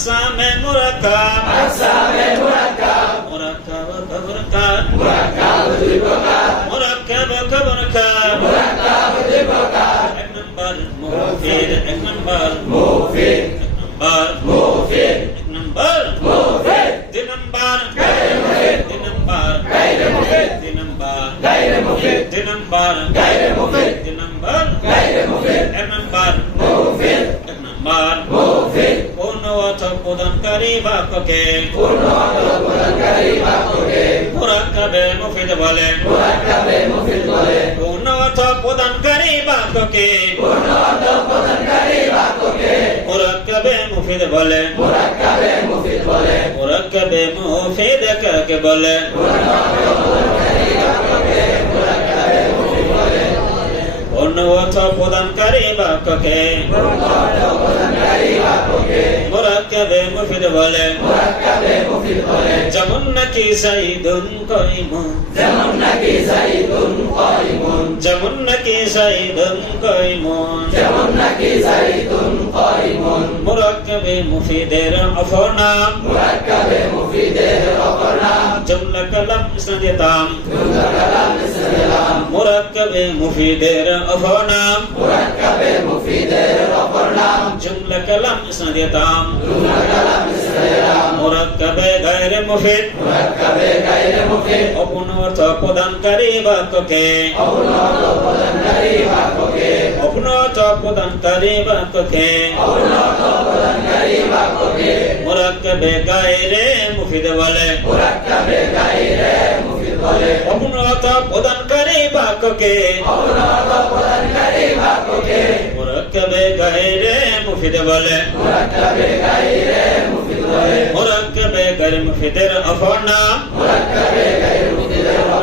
أقسام مركب أقسام مركب مركب كبركب مركب দুই প্রকার مركب كبركب مركب দুই প্রকার এক নম্বর মুফিদ এক নম্বর মুফিদ এক নম্বর মুফিদ এক নম্বর মুফিদ দুই নম্বর গায়রে মুফিদ দুই নম্বর গায়রে মুফিদ দুই নম্বর গায়রে মুফিদ দুই নম্বর গায়রে মুফিদ প্রদানকারী বাক্যকে পূর্ণ অর্থ প্রদানকারী বাক্যকে বলে মুরাক্কাবে মুফিদ বলে। পূর্ণ অর্থ প্রদানকারী বাক্যকে পূর্ণ অর্থ প্রদানকারী বাক্যকে মুরাক্কাবে মুফিদ বলে? মুরাক্কাবে মুফিদ বলে মুরাক্কাবে মুফিদ নাকি সাইদুন কয়মুন মুরাক্কাবে মুফিদের মুফিদের অপর নাম জুমলা কালাম ইসনাদিতাম জুমলা কালাম মুফিদের অফনাম মুরাক্কাবে মুফিদের অপর নাম জুমলা কালাম গায়রে মুফিদ বলে। মুরাক্কাবে অর্থ প্রদানকারী বাক্যকে অবনত প্রদানকারী বাক্যকে মুরাক্কাবে গায়রে মুফিদ বলে মুরাক্কাবে গায়রে মুফিদ বলে মুরাক্কাবে গায়রে মুফিদের অফনাম মুরাক্কাবে গায়রে মুফিদের অপর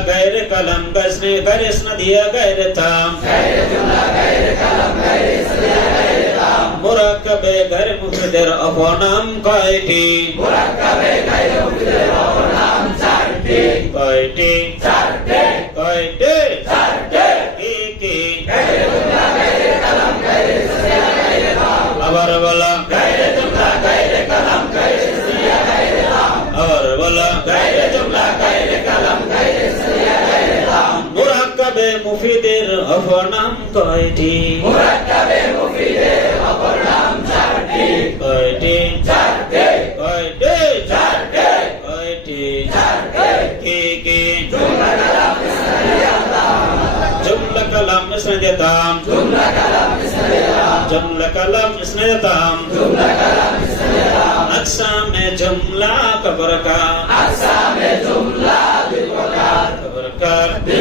গায়র জুমলা গায়র কলম গায়সনে গায়র সনদিয়া গায়র চাম গায়রে জুমলা গায়রে কালাম গায়রে সনিয়া গায়রে তাম মুরাক্কাবে গায়র মুফিদের অফনাম কয়টি মুরাক্কাবে গায়রে মুফিদের অপর নাম চারটি কয়টি চারটি কয়টি চারটি কি কি গায়রে জুমলা গায়রে কালাম গায়রে সনিয়া গায়রে তাম আবার বলা গায়রে জুমলা গায়রে কালাম গায়রে সনিয়া গায়রে তাম আবার বলা গায়রে জুমলা গায়রে কালাম গায়রে সনিয়া গায়রে তাম মুফিদের অফনাম কয়টি? মুরাক্কাবে মুফিদের অপর নাম চারটি। কয়টি? চারটি। কয়টি? চারটি। কয়টি? চারটি। কি কি? জুমলা কালাম ইসলামিয়া জুমলা কালাম ইসনাদাতাম জুমলা কালাম ইসলামিয়া জুমলা কালাম ইসনাদাতাম জুমলা কালাম ইসলামিয়া আকসামে জুমলা কবরকা আসামে জুমলা দুই প্রকার কবরকা দুই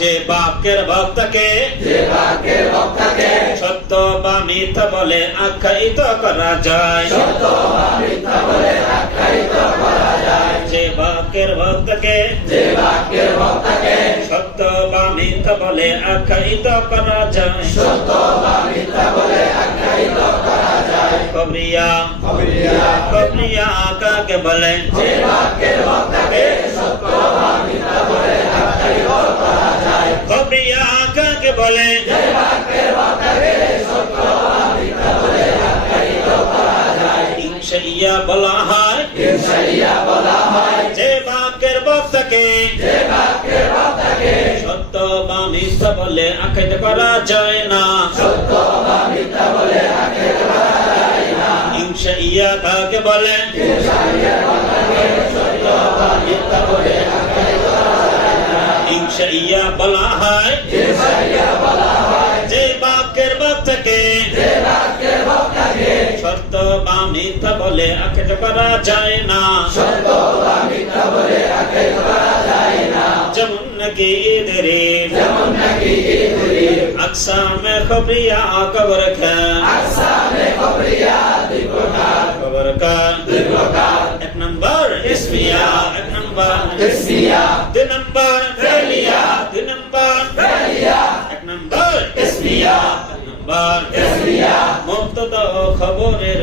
যে বাক্যের ভক্তকে যে বাক্যের বক্তাকে সত্য বা মিথ্যা বলে আখ্যায়িত করা যায়। সত্য বা মিথ্যা বলে আখ্যায়িত করা যায়। যে বাক্যের ভক্তকে যে বাক্যের বক্তাকে সত্য বা মিথ্যা বলে আখ্যায়িত করা যায়। সত্য বা মিথ্যা বলে আখ্যায়িত করা যায়। কবরিয়া খবরিয়া কবরিয়া কাকে বলে যে বাক্যের বক্তাকে ইনশাইয়া বলা হয়। ইনশাইয়া বলা হয়। যে বাক্যের ভক্তকে যে বাক্যের বক্তাকে সত্য বা মিথ্যা বলে আখ্যায়িত করা যায় না। সত্য বা মিথ্যা বলে আখ্যায়িত করা যায় না। ইনশাইয়া কাকে বলে? ইনশাইয়া বক্তাকে সত্য বা মিথ্যা বলে আখ্যায়িত করা যায় না। ইনশাইয়া বলা হয়। ইনশাইয়া বলা হয়। যে বাক্যের ভক্তকে যে বক্তাকে সত্য মিথ্যা বলে আখ্যায়িত করা যায় না সত্য যেমন নাকি ইদরি এক নম্বর ইসমিয়া এক নম্বর ইসমিয়া নম্বর ফেলিয়া এক নম্বর ইসমিয়া নম্বর ইসমিয়া মুক্তদা খবরের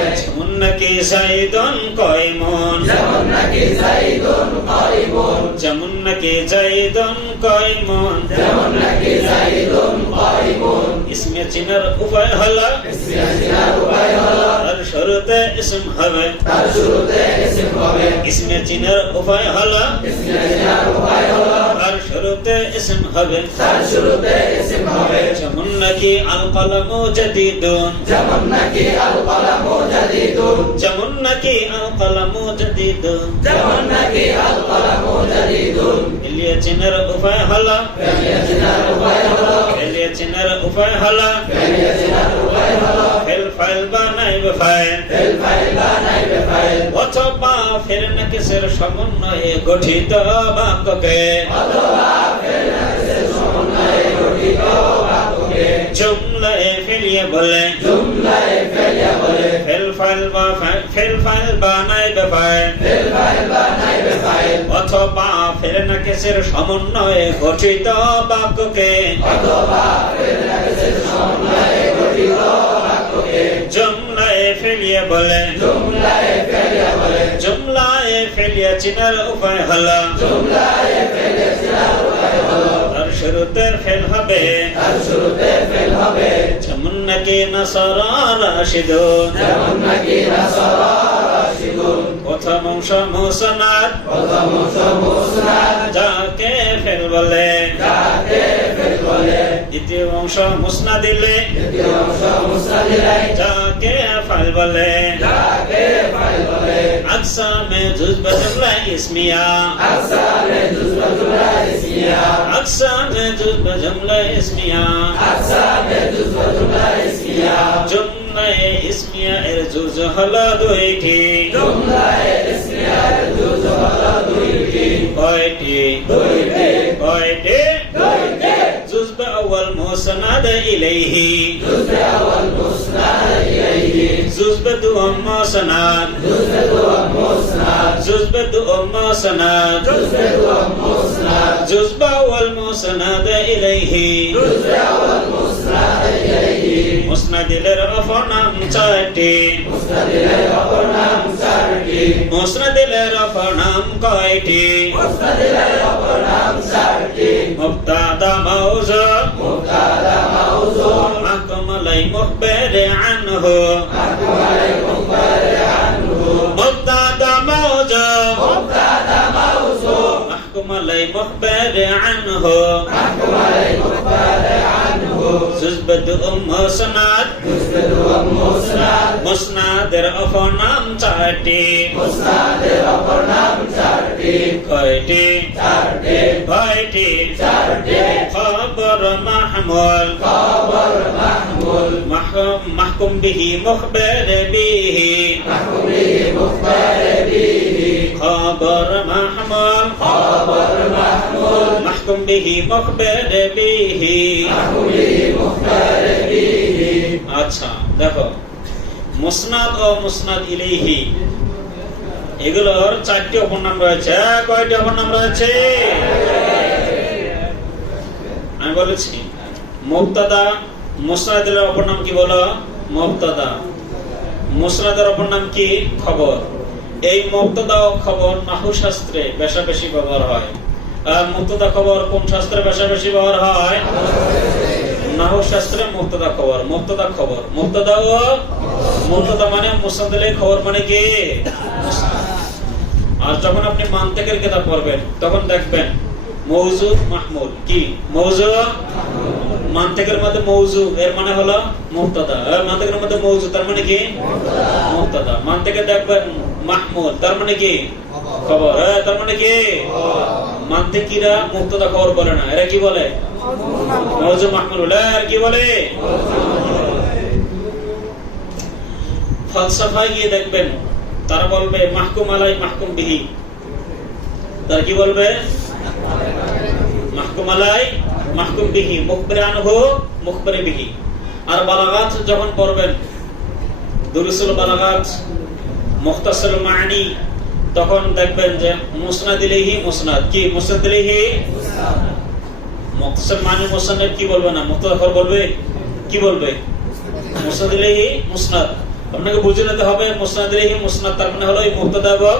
যেমন নাকি সাইদন কয়মন যেমন নাকি জাইদুন কারিমুন যেমন নাকি জাইদন কয়মন যেমন নাকি জাইদুন কারিমুন ইসমে চিনার উপায় হলো। ইসমিয়া চিনার উপায় হলো। আর শুরুতে ইসম হবে। তার শুরুতে ইসম হবে। ইসমে চিনার উপায় হলো। ইসমিয়া চিনার উপায় হলো। আর শুরুতে ইসম হবে। তার শুরুতে ইসম যেমন নাকি আল কলমু জাদিদুন। যেমন নাকি আল কলামু জাদিদুন। যেমন নাকি আল কলমু জাদিদুন। যেমন নাকি আল কলামু জাদিদুন। এলিয়া চিনার উপায় হলো ফেলিয়া চিনার উপায় হলো এলিয়া চিনার উপায় হলো ফেলিয়া চিনার উপায় হলো ফেল ফাইল। বানাইবে ফাইল ফেল ফাইল বানাইবে ফাইল। অথবা ফের নাকিসের সমন্বয়ে গঠিত বাক্যকে। অথবা জুমলায় ফেলিয়ে বলে জুমলায় ফেলিয়া বলে ফেল ফাইল বা ফাইল- ফেল ফাইল বানাইবে ফাইল ফেল ফাইল অথবা ফের নাকিসের সমন্বয়ে গঠিত বাক্যকে। অথবা ফেল নাকিসের সমন্বয়ে গঠিত বাক্যকে। জুমলায় ফেলিয়ে বলে জুমলায় ফেলিয়া বলে জুমলায় ফেলিয়ে চিনার উপায় হলো জুমলায় ফেলিয়া চিনার উপায় হলো শুরুতে ফেল হবে। তার শুরুতে ফেল হবে। যেমন নাকি নাসারা রাশিদুন। যেমন নাকি নাসারা রাশিদুন। প্রথম অংশ মুসনাদ প্রথম সমুসনাদ যাকে ফেল বলে। যাকে ফেল বলে। দ্বিতীয় অংশ মুসনা দিলে দ্বিতীয় অংশ মুসাদিলাই যাকে ফাইল বলে। যাকে ফাইল বলে আকসামে জুজবা জুমলা ইসমিয়া আকসামে জুজবাতুলা ইসমিয়া আকসামে জুজবা জুমলা ইসমিয়া আকসামে জুজবাতুলা ইসমিয়া জুমলায় ইসমিয়া এর জুজ হলো দুইটি জুমলায় ইসমিয়ার জুজ হলো দুইটি কয়টি দুইটি জুজবে দুয়া মুসনাদ জুজবা আউয়াল মুসনাদ ইলাইহি জুজবে আওয়াল মুসনাদ ইলাইহি মুসনাদিলের অপর নাম চারটি মুসনাদিলের অপর নাম চারটি মুসনাদিলের অপর নাম চারটি মুবতাদা মাউজু আলাই মুখবির আনহু। মাহকুমারে মুখবারে আনহু। কয়টি? চারটি। চারটি খবর মাহমুল খবর মাহমুল মাহকুম মাহকুম বিহি মুখবির বিহি। মাহকুমি মুখবারে বিহি খবর মাহমুল খবর মাহমুল মাহকুম বিহি মুখবির বিহি। মাহকুমি মুখবারে বিহি আচ্ছা দেখো, মুসনাদ ও মুসনাদ ইলাইহি, এগুলোর চারটি অপর নাম রয়েছে। কয়টি অপর নাম রয়েছে? আমি বলেছি মুক্তাদা মুসনাদের অপর নাম কি বলো? মুক্তাদা মুসনাদের অপর নাম কি? খবর। এই মুক্তদা ও খবর নাহু শাস্ত্রে ব্যবহার হয়। আর মুক্তদা খবর কোন শাস্ত্রে ব্যবহার হয়? নাহু শাস্ত্রে মুক্তদা খবর মুক্তদা খবর। মুক্তদা ও মুক্তদা মানে মুসনাদিলে খবর মানে কি? আর যখন আপনি মান্তেকের কিতাব পড়বেন, তখন দেখবেন মৌজু মাহমুদ। কি? মৌজু মান্তেকের মধ্যে মৌজু, এর মানে হলো মুক্তাদা মান্তেকের মধ্যে মৌজু, তার মানে কি? দেখবেন মাহমুদ, তার মানে কি? খবর। তার মানে কি? খবর বলে না। এরা কি বলে? মৌজু মাহমুদ আর কি বলে? গিয়ে দেখবেন, তারা বলবে, মাহকুম আলাই, মাহকুম বিহি। তারা কি বলবে? মাহকুম আলাই মাহকুম বিহি মুখবরে আনহু মুখবরে বিহি। আর বালাগাত যখন পড়বেন, দুরুসুল বালাগাত মুখতাসির মানি তখন দেখবেন যে মুসনাদ ইলাইহি মুসনাদ। কি মুসনাদ ইলাইহি মুখতাসির মানি মুসনাদ কি বলবে না? মুখতাসর বলবে? কি বলবে? মুসনাদ ইলাইহি মুসনাদ। আপনাকে বুঝে নিতে হবে মুসনাদ ইলাইহি মুসনাদ তার মানে হলো এই মুক্তদা এবং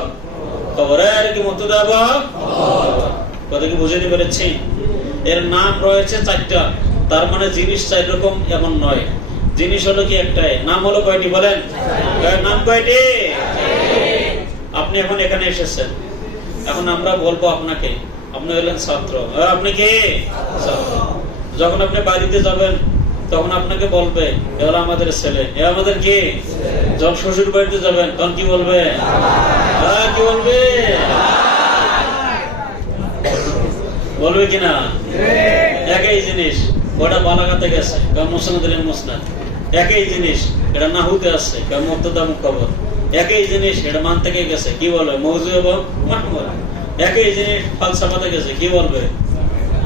খবরের কি মুক্তদা এবং কথা কি বুঝে নিতে পেরেছি? এর নাম রয়েছে চারটা। তার মানে জিনিস চার রকম, এমন নয়। জিনিস হলো কি একটাই নাম হলো কয়টি বলেন? নাম কয়টি? আপনি এখন এখানে এসেছেন। এখন আমরা বলব আপনাকে। আপনি হলেন ছাত্র। আপনি কে? যখন আপনি বাড়িতে যাবেন, তখন আপনাকে বলবে, এ হলো আমাদের ছেলে। এ আমাদের কি? যখন শ্বশুর বাড়িতে যাবেন, তখন কি বলবে? কি বলবে? বলবে কিনা? একই জিনিস, ওটা বালাগাতে গেছে বা একই জিনিস, এটা নাহুতে আছে বা মুক্তদা মুখবর একই জিনিস, এটা মান থেকে গেছে, কি বলবে? মৌজু এবং একই জিনিস, ফালসাফাতে গেছে, কি বলবে?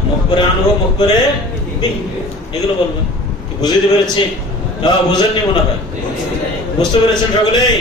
মুখ করে আনব মুখ করে এগুলো বলবে। বুঝতে পেরেছি? বুঝেননি মনে হয়? বুঝতে পেরেছেন সকলেই?